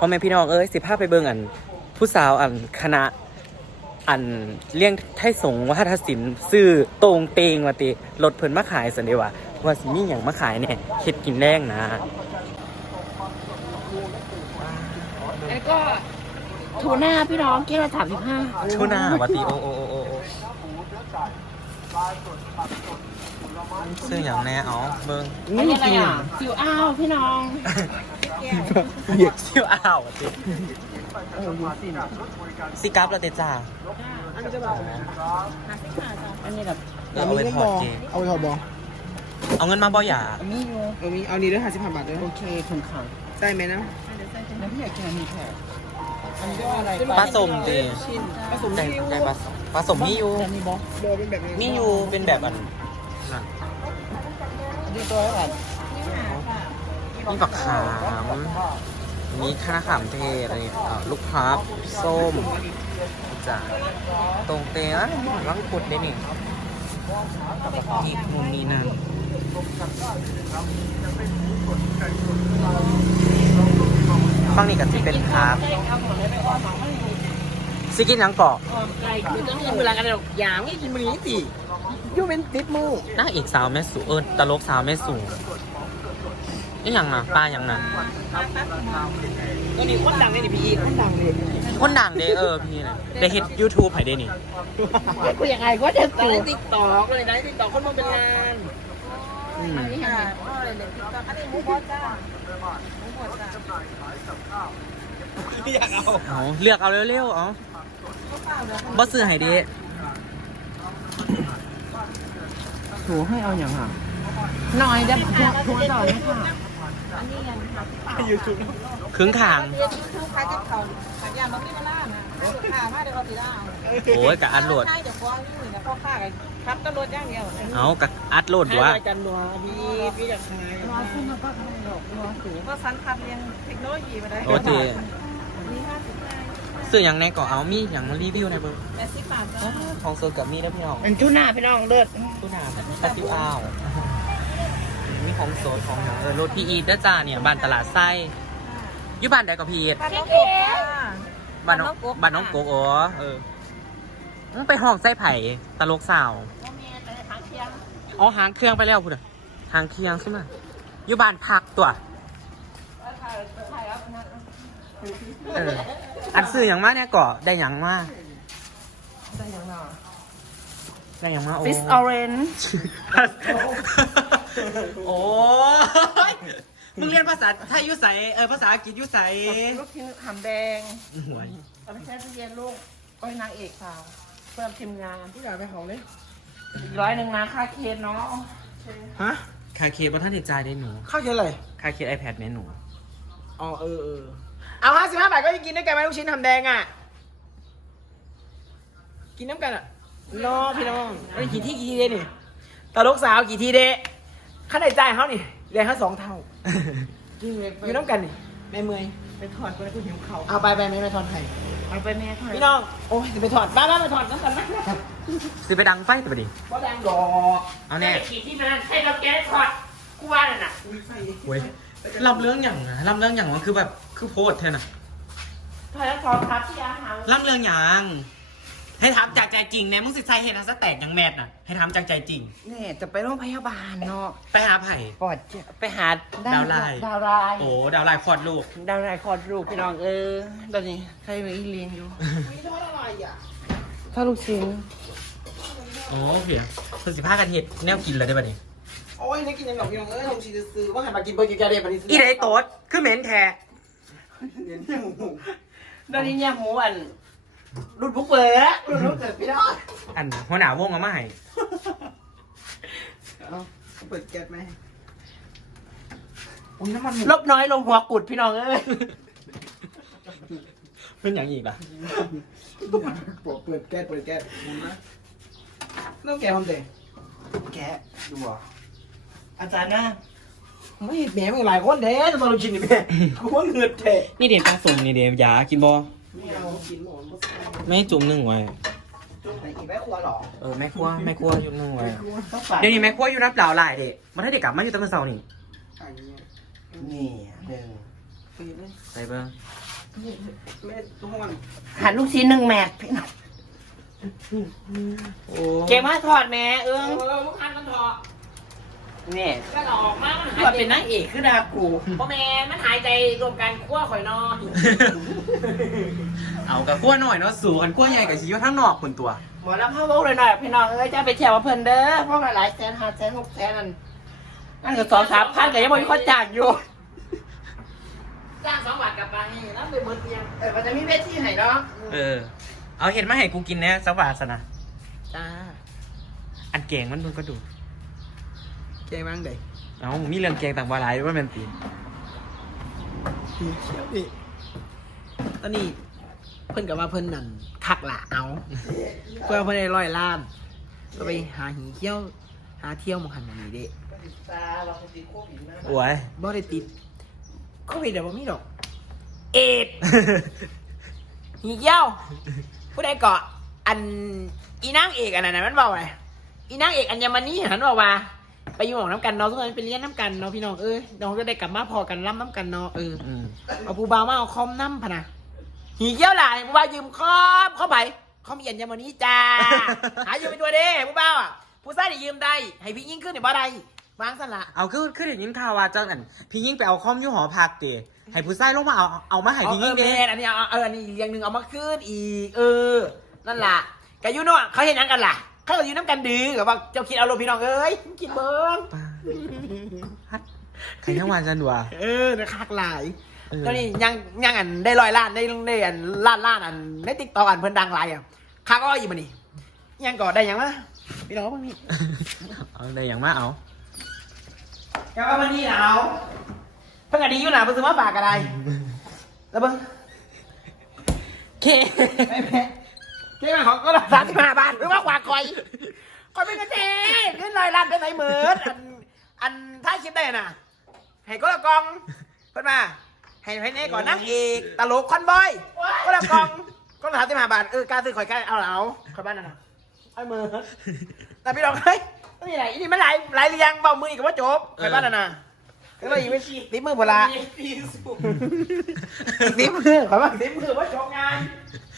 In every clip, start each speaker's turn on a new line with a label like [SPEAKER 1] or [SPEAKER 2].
[SPEAKER 1] อแม่พี่น้องเอ้ยสิพาไปเบิ่งอันผู้สาวอันคณะอันเลี้ยงไทยสงฆ์วัฒนศิลป์ซื้อตรงเตงว่าติรถเพิ่นมาขายสันเดียวว่าสิมีหยังมาขายเนี่ยเฮ็ดกินแรงนะ
[SPEAKER 2] แล้วก็ทูน่าพี่น้องกิโลละ35
[SPEAKER 1] ทูน่าว่าติโอซื้อหยังแน่เอาเบิ่ง
[SPEAKER 2] อันนี้อะไรอ่ะจิวอ้าวพี่น้อง
[SPEAKER 1] เรียกซิ่วอ้าวว่าติสิกลับแล้วเด้จ้า
[SPEAKER 2] อันนี้จะแบบอันนี้แบบ
[SPEAKER 1] เอาไว้ถอดเกง
[SPEAKER 3] เอาไปถอดบอ
[SPEAKER 1] เอาเงินมาบ่อย่า
[SPEAKER 2] อันนี้อยู่
[SPEAKER 3] เอานี้ด้วย50 บาทด้วย
[SPEAKER 2] โอเคถุงขาว
[SPEAKER 3] ได้ไหมนะ
[SPEAKER 2] แล้วพี่อยากกินอันนี้แค่อันนี้เรียกว่าอะไร
[SPEAKER 1] ปลาสมติ
[SPEAKER 3] ผสม
[SPEAKER 1] ใจปลาสมมีอยู่
[SPEAKER 2] อันนี้บอส
[SPEAKER 3] โดเป็นแบบนี้
[SPEAKER 1] มีอยู่เป็นแบบอันนั่น
[SPEAKER 2] อันนี้ตัวอะไร
[SPEAKER 1] มีผักขามมีข้าวขามเทศอะไรลูกพลับส้มจ้ะตรงเตะลังกุดได้นี่นี่มุมนี้นั่นฟังนี่กับสิเป็นครับสิกินหยังเกาะ
[SPEAKER 2] ไก่คือต้องมีเวลากันหรอกอย่างไม่กินมันนี้สิยูเป็นติดมูก
[SPEAKER 1] นางเอกสาวแม่สูตลกสาวแม่สูนี่หยังอ่ะป้าหยังน่ะ
[SPEAKER 2] ก็นี่คนดังนี่พี่คนดังเลย
[SPEAKER 1] คนดังเด้พี่น่ะได้เฮ็ด YouTube ให้ได้นี่
[SPEAKER 2] กูยังไงก็จะได้ติ๊กต็อกเลยนะติ๊กต็อกคนมาเป็นงาน อันนี้ค่ะอันนี้หมูบอสจ้าหมูบอสจ้า
[SPEAKER 3] อยากเอา
[SPEAKER 1] เอาเลือกเอาเร็วๆเอาบ่ซื้อให้เด้
[SPEAKER 2] โหให้เอาอย่างค่ะหน่อยได้ทัวร์ต่อเลยค่ะอันนี้ยังค่ะ
[SPEAKER 3] ยูทูบ
[SPEAKER 1] ครึ่งทาง
[SPEAKER 2] ลูกค้าจะเขาขายยามันไม่มาล่านะลูกค้ามาเดี๋ยวเราตีล่า
[SPEAKER 1] โอ้ยกับอัดโหลด
[SPEAKER 2] ใช่เดี๋ยวฟ้องนี่นะพ่อค้ากันครับก็ลดอย่างเดียว
[SPEAKER 1] เอากับอัดโหลด
[SPEAKER 2] ให้
[SPEAKER 1] วะ
[SPEAKER 2] รายการนัวพี่อยากขายนัวขึ้นมาก็ทำหรอกนัวสูงก็สันทับเรียนเทคโนโลยีมาได้
[SPEAKER 1] โอ้เจซื้อหยังในก่อเอามีหยังมารีวิวในเบอร์
[SPEAKER 2] 80 บาทจ้า
[SPEAKER 1] ของโซกับมีนะพี่น้อง
[SPEAKER 2] เป็นชุดหน้าพี่น้องเลิศ
[SPEAKER 1] ตู้นาปาซิวอ้าวมีของโซนของหยังรถพีอีด้าจ้าเนี่ยบ้านตลาดไส้อยู่บ้านใดกับพีอีด
[SPEAKER 2] บ้านน้องกบ
[SPEAKER 1] บ้านน้องโกอ๋อมึงไปห้องไส้ไผ่ตลกสาวอ๋อหางเครื่องไปแล้วพูดอ่ะหางเครื่องใช่ไหมอยู่บ้านพักตัวอันซื้ออย่างมากเนี่ยก่อได้อย่างมากได้อย่างมากโอ้
[SPEAKER 2] ฟิสออเรนจ์
[SPEAKER 1] โอ้ยมึงเรียนภาษาไทยยุใสภาษาอังกฤษยุใส
[SPEAKER 2] ลูกชิ้นหำแดง
[SPEAKER 1] หวย
[SPEAKER 2] เอาไปใช้ทุเรียนลูกก็ให้นางเอกสาวเพื่อทีมงาน
[SPEAKER 3] ผู้อยากไปของเลย
[SPEAKER 2] อีก100นะค่าเคสเนาะ
[SPEAKER 3] ฮะ
[SPEAKER 1] คาเคบนท่านเห็นใจได้หนู
[SPEAKER 3] ข้าวเยอะเลย
[SPEAKER 1] คาเค iPad แม่หนู
[SPEAKER 3] อ๋อเอา55 บาทก็จะกินด้วยกันไหมลูกชิ้นทำแดงอ่ะกินน้ำกันอ่ะรอพี่น้องไอ้กี่ทีเด้นี่ตลกสาวกี่ทีเด้ขั้นในใจเขานี่เรียนเขา2 เท่าอยู่น้ำกันนี่ไม่เมื่อย
[SPEAKER 2] ไปถอดไปแล้วกูหิวเขา
[SPEAKER 3] เอาไปไม่ถอนไข่
[SPEAKER 2] เอาไปแม่ถอด
[SPEAKER 3] พี่น้องโอ้ยจะไปถอดบ้านไปถอดน้ำกันนะ
[SPEAKER 1] ซื้อไปดังไฟตัวดิ
[SPEAKER 3] เพราะแดงดอก
[SPEAKER 1] เอาแน่
[SPEAKER 2] ขีดที่มันให้เราแก้ถอดกูว่าน่ะ
[SPEAKER 1] เว้ยลำเรื่องอย่างนะลำเรื่องอย่างมันคือแบบคือโพสเท่น่ะ
[SPEAKER 2] ถอดแล้วถอดครับที่อาหาร
[SPEAKER 1] ลำเรื่องอย่างให้ถามจากใจจริงเนี่ยมึงสิใจเห็นสแตกอย่างแมทน่ะให้ถามจากใจจริง
[SPEAKER 3] เนี่ยจะไปโรงพยาบาลเนาะ
[SPEAKER 1] ไปหาไผ่
[SPEAKER 3] ปอดไปหา
[SPEAKER 1] ดาวไลน์
[SPEAKER 3] ดาวไลน์
[SPEAKER 1] โอ้ดาวไลน์คลอดลูก
[SPEAKER 3] ดาวไลน์คลอดลูกพี่น้องตอนนี้ใครมีเลี้ยงอยู่ถ้าลูกชิ้น
[SPEAKER 1] โอ้เพียคือสิพากันเห็ดแนวกินเลยได้ป่ะนี่
[SPEAKER 3] โอ้ยนี่กินยังหรอกพี่น้องลูกชิ้นจะซื้อว่าหันมากินเบอร์กินแกเดบันนี้
[SPEAKER 1] อีไดโต๊ดคือเหม็นแท้
[SPEAKER 3] เดี๋ยวเนี่ยหมู
[SPEAKER 2] ตอนนี้เนี่ยหมูอัน
[SPEAKER 3] รุ่นบุกเบิร์ดรุ่นบุกเบิร์ดพี่น้อง
[SPEAKER 1] อันหัวหน้าวงเอามาให้
[SPEAKER 3] เอาเปิดแก๊สไหมอุ้ยน้ำมันหมู
[SPEAKER 2] ลบน้อยลงหัวกุดพี่น้องเอ้ย
[SPEAKER 1] เป็นอย่างอีกล่ะ
[SPEAKER 3] เปิดแก๊สหมุนนะต้องแกะความเด็กแกะดูบ่
[SPEAKER 2] อาจารย์นะ
[SPEAKER 3] ไม่เห็นแหมมึงหลายคนแท้ตอนเรากินนี่แม่กูว่าเงือดแท้
[SPEAKER 1] นี่เดี๋ยวปลาสมนี่เดี๋ยวยากินบ่
[SPEAKER 3] ไม่เอากินหมอนบ่ใส่
[SPEAKER 1] ไม่จุ่มหนึ่งไว้
[SPEAKER 3] จุ่มไหนอีกแม่ครัวหรอ
[SPEAKER 1] แม่ครัวจุ่มหนึ่งไว้
[SPEAKER 3] ต้องใส่
[SPEAKER 1] เดี๋ยวนี้แม่ครัวอยู่รับเหล่าหลายเด็กมาถ้าเด็กกลับมาอยู่ตั้งแต่เช้านี่
[SPEAKER 3] อันนี้นี่หนึ่งปีเลย
[SPEAKER 1] ไปเบิ้ง
[SPEAKER 3] แม่ทุกคน
[SPEAKER 2] หันลูกชิ้น1 แม็กพี่น้อง
[SPEAKER 1] โอ้
[SPEAKER 2] เก่งมากถอดแม่เอื้อง
[SPEAKER 3] ลูกคันมันถอด
[SPEAKER 2] นี่
[SPEAKER 3] ก็ออกมามันหาย
[SPEAKER 2] ถอดเป็นนางเอกคือดากู
[SPEAKER 3] พ่อแม่มันหายใจรวมกันขั้วข่อยนอน
[SPEAKER 1] เอากับขั้วหน่อยเนาะสู่กันขั้วใหญ่กับชีวิตทั้งนอกคนตัว
[SPEAKER 2] หมอแล้วพ่อบอกเลยหน่อยพี่น้องเอ้ยจะไปแชร์ว่าเพิ่นเด้อพวกหลายแสน5 แสน 6 แสนนั่นก็2-3 พันก็ยังบ่มีคนจ้างอยู่
[SPEAKER 3] จ้าง2 บาทกลับไปแล้วไปเบิดเตียง
[SPEAKER 2] มันจะมีเวทีให้เนาะ
[SPEAKER 1] เอาเห็ดมาให้กูกินเนี่ยสักบาทสนะ
[SPEAKER 2] จ้า
[SPEAKER 1] อันแกงมันดูก็ดู
[SPEAKER 3] เก่งมากเลย
[SPEAKER 1] เอามีเรื่องแกงต่างวาลายด้วยว่าแมันตี
[SPEAKER 3] นี่ตอนนี้เพิ่นกับว่าเพิ่นนั่นคักละเอาเพื่อเพิ่นได้100 ล้านก็ไปหาหีเที่ยวหาเที่ยวหมองหันหมองนี้เด้
[SPEAKER 1] โอ้ย
[SPEAKER 3] บ่ได้ติดโควิดเดี๋ยวบ่มีดอก เอดส์หีเที่ยวผู้ใดเกาะอันอีนางเอกอันนั้นนะมันบอกว่าอีนางเอกอัญมณีหันบอกว่าไปอยู่ของน้ำกันเนาะทุกคนไปเรียนน้ำกันเนาะพี่น้องน้องก็ได้กลับมาพอกันร่ำน้ำกันเนาะเอาผู้บ่าวมาเอาคอมน้ำพะนะหีเกี้ยวหลายผู้บ่าวยืมคอมเข้าไปคอมเอียนยามวันนี้จ้า หายืมเป็นตัวเด้ผู้บ่าวอ่ะผู้ชายได้ยืมได้ให้พี่ยิ่งขึ้นเนี่ยบ่ได้วางสั่นละ
[SPEAKER 1] เอาคืออย่างนี้ข่าวว่าเจ้าอันพี่ยิ่งไปเอาคอมอยู่หอพักเตะให้ผู้ชายลงมาเอามาให้พี่ยิ่ง
[SPEAKER 3] เด้
[SPEAKER 1] เด้
[SPEAKER 3] อันนี้อันนี้อย่างหนึ่งเอามาขึ้นอีกนั่นล่ะกายุโน่เขาเห็นยังกันล่ะเขาก็อยู่น้ำกันดื้อกับว่าเจ้าคิดเอาลงพี่น้องเอ้ยคิดเบิ้ง
[SPEAKER 1] ใครทั้งวันจันดัว
[SPEAKER 3] นะคักหลายตอนนี้ยังอันได้100 ล้านได้อันล้านอันในติ๊กต็อกอันเพิ่นดังหลายอ่ะคักอ้อยอยู่มันนี่ยังก่อได้ยังวะพี่น้องบ้างนี่
[SPEAKER 1] เอาได้อย่างมาเอา
[SPEAKER 3] แกว่ามันนี่เอาเพิ่งอดีอยู่หนาเพิ่งซื้อมาฝากอะไรแล้วเบิ้งเคไม่แพ้เคมาของก็35 บาทหรือว่ากว่าคอยเป็นกระเทยขึ้น100 ล้านได้ไหนเหมือนอันท้ายคลิปได้น่ะให้ก็ละกองเพิ่นมาให้เน่ก่อนนั่งเอกตลกคอนบอยก็ละกองก็ละ35 บาทกล้าซื้อข่อยกล้าเอาข่อยบ้านน่ะไอ้มือแต่พี่น้องเฮ้ยนี่ไหนนี่มันหลายเรียงเบามืออีกว่าจบข่อยบ้านน่ะก็เลยอีกไม่ติดมือพละติดมือข่อยบ้านติดมือว่าจบงาน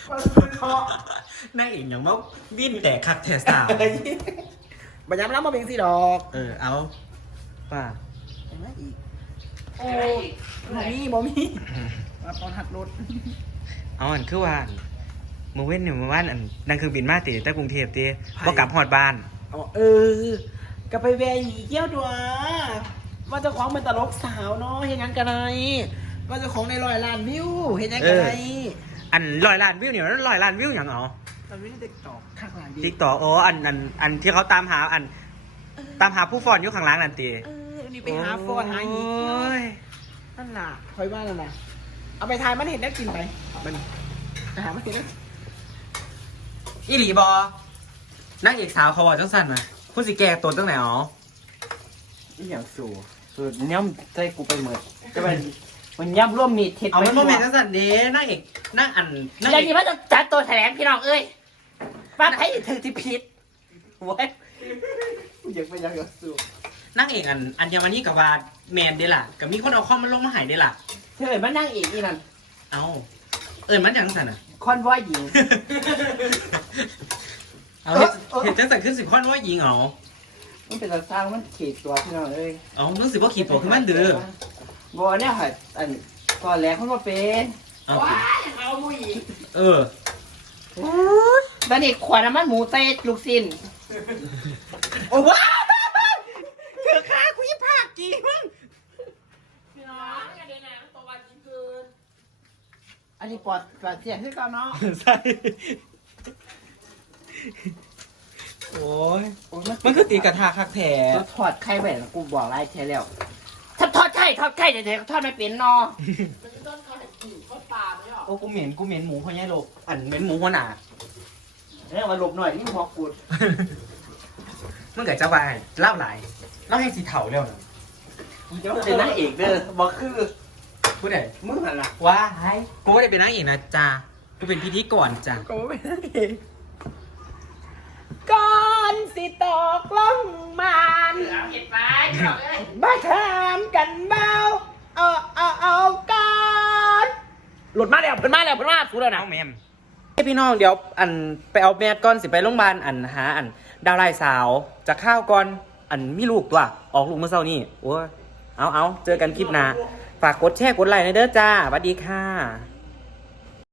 [SPEAKER 1] นายเองอย่างมาวิ่นแต่คักแถสาว
[SPEAKER 3] บัญญัติแล้วมาเป็นสิดอก
[SPEAKER 1] เอาป่า
[SPEAKER 3] เห็นไหมอีกโอ้ยบ่มีมาตอนหัดรถ
[SPEAKER 1] เอาอันคือว่าเมื่อเว้นเนี่ยเมื่อวานอันนั่งเครื่องบินมาตีแต่กรุงเทพตีก็กลับฮอดบ้าน
[SPEAKER 3] ก็ไปแวะอีเที่ยวดัวว่าเจ้าของเป็นตลกสาวเนาะเห็นงั้นกันไงว่าเจ้าของใน100 ล้านวิวเห็นงั้นกันไง
[SPEAKER 1] อัน100 ล้านวิวเนี่ย100 ล้านวิวอย่างเอา
[SPEAKER 3] ตอนนี้ติ๊กต็อกข้างหลังดี
[SPEAKER 1] ติ๊กต่ออันที่เขาตามหาผู้ฟอนอยู่ข้างหล่างนั่นตี
[SPEAKER 3] นี่ไปหาฟอนหาหีนั่นน่ะคอยว่านั่นน่ะเอาไปทายมันเห็นได้กินไปมันไปหามันเห็นได้
[SPEAKER 1] อีหลีบอนักเอกสาวเขาว่าจังสันมาคุณสิแก่ตัวตั้งไหนอ๋อ
[SPEAKER 2] อีหยังสู่ย่ำใจกูไปหมดจะเป็นมันย่ำร่วมมีเท็จ
[SPEAKER 1] เอามันโมเมนต์จังสันเด้นักเอกนักอันนัก
[SPEAKER 2] อ
[SPEAKER 1] เอย่าง ก
[SPEAKER 2] นี้มันจะจัดตัวแถลงพี่น้องเอ้ยว่าให้ถือที่ผิดโว้ย
[SPEAKER 3] อยากไปอยากสู่
[SPEAKER 1] นักเอกอันยามานี่กับว่าแมนเด้ล่ะกับมีคนเอาคอมมันลงมาใหายเด้ล่ะ
[SPEAKER 2] เธอมันนั่งอีกนี่นั่น
[SPEAKER 1] เอามันจังสันอ่ะ
[SPEAKER 2] คอนวอยหญิง
[SPEAKER 1] เอาเห็นจังสันขึ้น10 ข้อนว่ายิงเอา
[SPEAKER 2] มันเป็นสร้างมันขีดตัวพี่น้องเอ้ย
[SPEAKER 1] เอามึงสิบ่ขีดตัวขึ้นมันเด้อ
[SPEAKER 2] บัวเนี่ยค่ะอันตอนแรกเขามาเป็น
[SPEAKER 1] เอา
[SPEAKER 2] เอามุ้ย ตอนนี้ขวดน้ำมันหมูเต้ลูกซิน
[SPEAKER 3] โอ้ว้าคือข้าคุยภาคกี่มึง
[SPEAKER 2] พี่น้องกันเดี๋ยวนะตัววันจริงคืนอันนี้ปอดเสียงขึ้นก่อนเนาะ
[SPEAKER 1] ใช่โอ้ยมันคือตีกระทาคักแท้
[SPEAKER 2] ถอดไข่ไปแล้วกูบอกไล่แค่แล้วถ้าทอดไข่เดี๋ยวทอดไม่เป็นนอ
[SPEAKER 1] โอ้กูเหม็นหมูพ่อใหญ่โลกอันเหม็นหมูหัวหน้า
[SPEAKER 2] เนี่ยมาหลบหน่อยนี่หัวกูด
[SPEAKER 1] มันเกิดจะไปเล่าหลายเล่าให้สีเถาเร็วหน่อย
[SPEAKER 2] เป็นนางเอกเด้อบอกคือ
[SPEAKER 1] พูดได้
[SPEAKER 2] มึงหันละ
[SPEAKER 1] ว่าให้กูไม่ได้เป็นนางเอกนะจ้ากูเป็นพิธีกรจ้า
[SPEAKER 3] ก็ไม่ได้ก่อนสิตกลงมัน
[SPEAKER 2] เห็นไหม
[SPEAKER 3] มาทำกันเบาเอาก่อนหลุดมาแล้วเพิ่นมาสู้แล้วนะ
[SPEAKER 1] เอาแมมพี่น้องเดี๋ยวอันไปเอาแมสก่อนสิไปโรงพยาบาลอันหาอันดาวไล่สาวจะข้าวก่อนอันมีลูกตัวออกลูกเมื่อเช้านี้โอ้ยเอาเจอกันคลิปหน้าฝากกดแชร์กดไลค์ในเด้อจ้าสวัสดีค่ะ